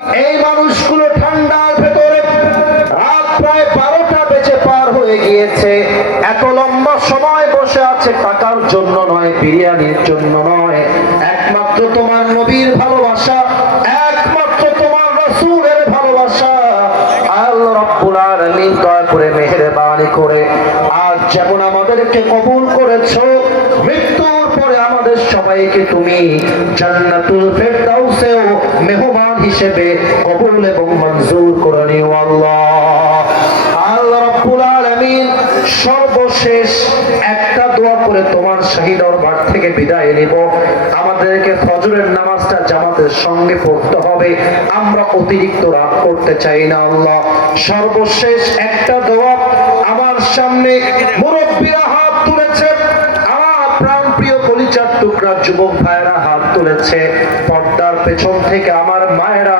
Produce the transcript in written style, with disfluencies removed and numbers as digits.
এই মানুষগুলো ঠান্ডার ভেতরে রাত প্রায় 12টা বেজে পার হয়ে গিয়েছে, এত লম্বা সময় বসে আছে টাকার জন্য নয়, বিরিয়ানির জন্য নয়, একমাত্র তোমার নবীর ভালোবাসা, একমাত্র তোমার রাসূলের ভালোবাসা। আল্লাহ রাব্বুল আলামিন দয়া করে মেহেরবানি করে আজ যেমন আমাদেরকে কবুল করেছো, মৃত্যুর পরে আমাদের সবাইকে তুমি জান্নাতুল ফেরদাউসেও মেহমান হিসেবে কবুল এবং মঞ্জুর করে নিও আল্লাহ। আল্লাহ রাব্বুল আলামিন সর্বশেষ একটা দোয়া করে তোমার শাহী দরবার থেকে বিদায় নিব। আমাদেরকে ফজরের নামাজটা জামাতের সঙ্গে পড়তে হবে, আমরা অতিরিক্ত রাত করতে চাই না আল্লাহ। সর্বশেষ একটা দোয়া, আমার সামনে মুরব্বীরা হাত তুলেছে, আমার প্রাণ প্রিয় কলিজার টুকরা যুবক ভাইয়েরা হাত তুলেছে, পর্দার পেছন থেকে আমার মায়েরা